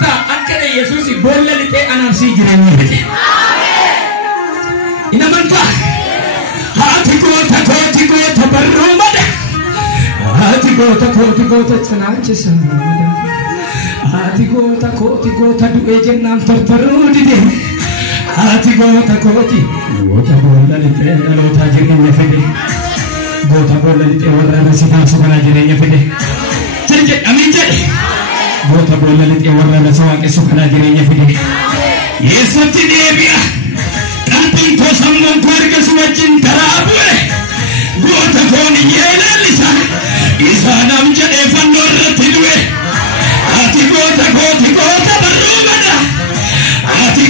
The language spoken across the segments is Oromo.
gooftaa akka Yesuus boolla lixee anaaf sii jireenya fide. Ina amantaa haati goota barruu mada haati goota cinaacha mada haati goota du'ee jennaan tortoruu dide haati goota boolla lixee dhalootaa jireenya fide goota boolla lixee warra rasitaan sukanaa jireenya fide amin jedhe goota boolla lixee warra rasa waaqessu kanaa jireenya fide Yesuutti deebi'a qalbiin koo sammuun koo ergasii wajjin karaa bu'e goota koon yeelallisa isaanaaf jedhee fannoo irratti du'e ati goota barruu mada ati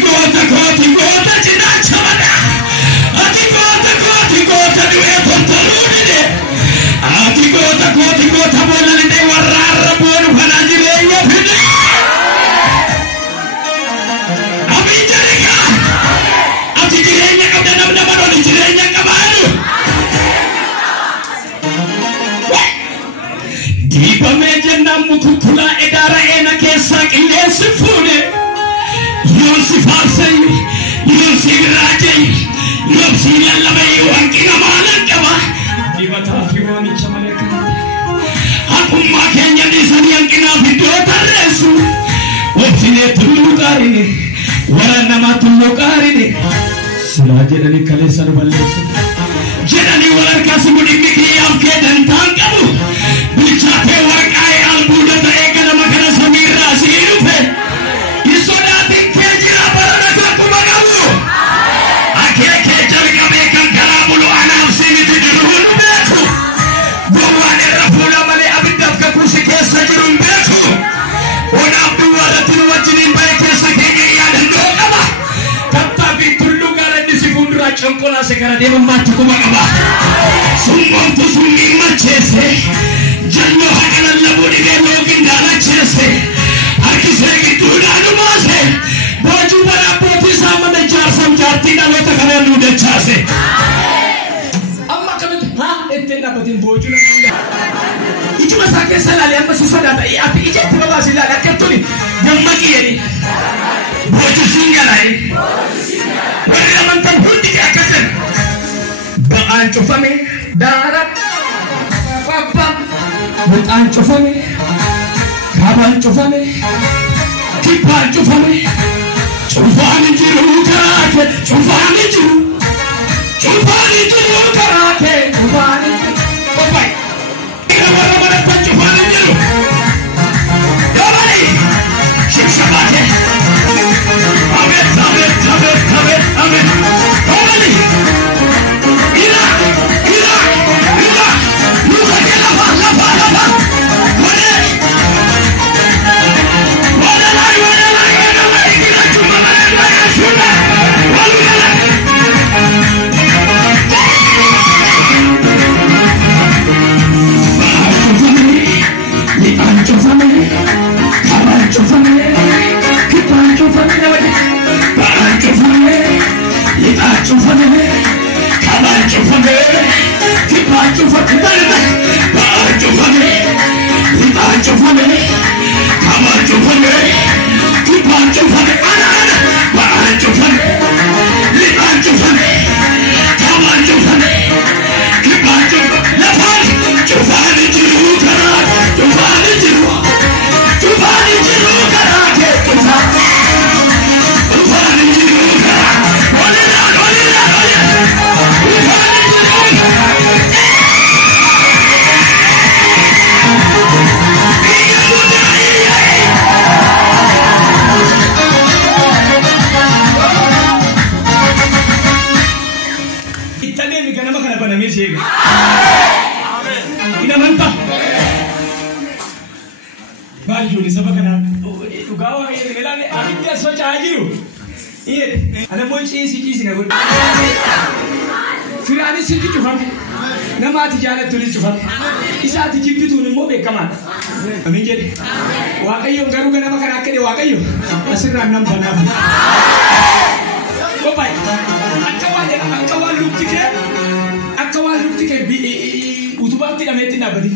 goota cinaacha mada ati goota du'ee tortoruu dide ati goota boolla lixee warra arra boonu kanaa jireenya fide. Amin jedhika ati jireenya qabda namna manooni jireenya qabaanu. Diibamee jennaan mututulaa edaara eena keessaa qilleensi fuune yoon si faarsee yoon si birraajee yoon si lallabee hanqina maalan qaba dibataa fi waamicha malee kan hakummaa keenya dhiisanii hanqinaaf iddoo tarreessu obsinee tulluu qaarine wara namaa tulluu qaarine silaa jedhanii kaleessa nu balleessu jedhanii walharkaa si mudhimmi kiyyaaf kee dantaan qabu bilchaatee warqaa'ee albuuda ta'ee ganama kana samiirraa sii dhufe isodaatiin kee jira barana kakkuma qabu akeekee jalqabee kan karaa bulu anaaf siimiti jiruun beeku gowwaan irra fuula malee abiddaaf kakuusi keessa jiruun beeku onaaf duwwaarratti nu wajjiniin ba'e keessa keenya yaadannoo qaba kattaa fi tulluu gaaranni si fuulduraa conqolaase kana deemammaatti kuma qaba summoomtu summii macheesse jannoo haqa lallabuu dhibee loogiin daalacheesse harkisee gidduudhaan dhumaase boojuu bara abbootii isaa mana jaarsan jaartii dhaloota kanaan nu dachaase. Amma akkamitti ittiin dhaabbatiin boojuu nama ijuma isaa keessa ilaali amma si sodaata ati ijatti babaasi ilaali akkattuuni dammaqii jedhi boojuu siin galaayi warri amantan hundi akkasan ba'aan cufame daara butaan cufame kabaan cufame kibbaan cufame cufaan jiru karaa kee cufaan jiru karaa kee cufaan qophaa'i warra manatti cufaan jiru dabali shibshabaate amen dabali ila nuka ke lafa wale kila chuma maya shuna walugala Juli sabab kena gawa ini kelane akhirnya socha ajiru. Iya, ada mochi siji singa gud. Firani siji cufam. Nama tijarat tulis cufam. Isa tijib itu nemo bekaman. Amin jadi. Wakayo garu gana makan akhirnya wakayo. Asir ranam banam. Bapak, akawal lukti ke bi utubang tidak meti nabadi.